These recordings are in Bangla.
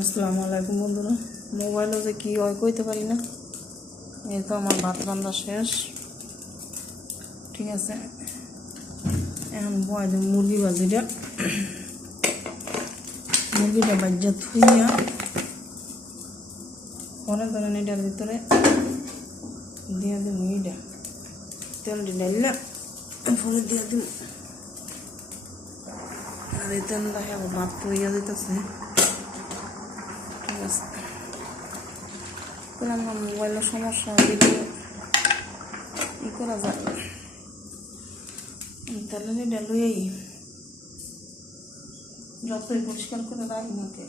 আসসালামু আলাইকুম বন্ধুরা। মোবাইলও যে কী হয় কইতে পারি না। এই তো আমার ভাত রান্না শেষ। ঠিক আছে। এখন বয় দেব মুরগি ভাজিটা। মুরগিটা বাজ্যা থুইয়া পরে ধরেন এটার ভিতরে দিয়ে দিব ইটা তেলটি ডাইলা পরে দিয়ে দিব। আর এই তেল দেখে ভাত পইয়া দিতেছে মোবাইলের সমস্যা ভিডিও ই করা যায়। তাহলে এটা লইয়াই যতই পরিষ্কার করে রাখি না কে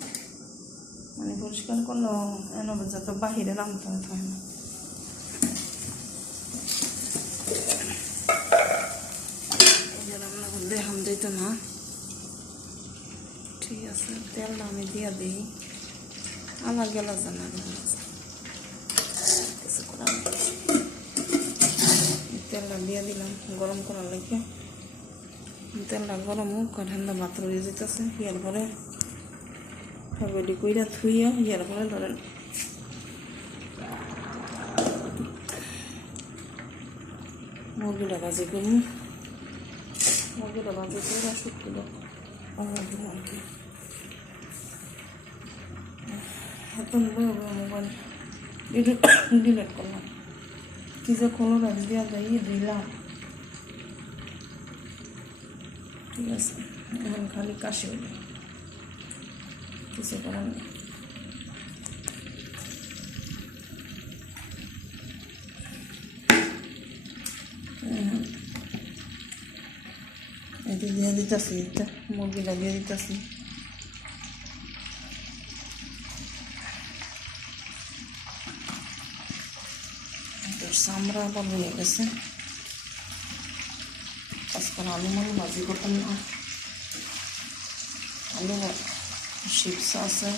মানে পরিষ্কার করলেও এনে যত বাহিরে নামতে হয় না দেখাম দিত না ঠিক আছে তেল আমি দিয়ে দিই আমার গেল জানা কিছু। তেলটা দিয়ে দিলাম গরম করার লাগে তেলটা গরম ঠান্ডা ভাত রয়ে যেতেছে ইয়ার পরে রেডি কইরা থুইয়া ইয়ার পরে ধরেন মুরগিটা ভাজি করব মুরগিটা ভাজি করে এখন মোবাইল ডিলেট করলাম। কি যে কোনো রাজ দিয়া যাই দিলাম। ঠিক আছে, এখন খালি কাশি হইল কিছু করার নেই। দিয়ে দিতেছি মুরগিটা দিয়ে দিতেছি। তোর চামড়া আবার হয়ে গেছে আজকাল আলু মানে ভাজি করতাম না আলু চিপস আছে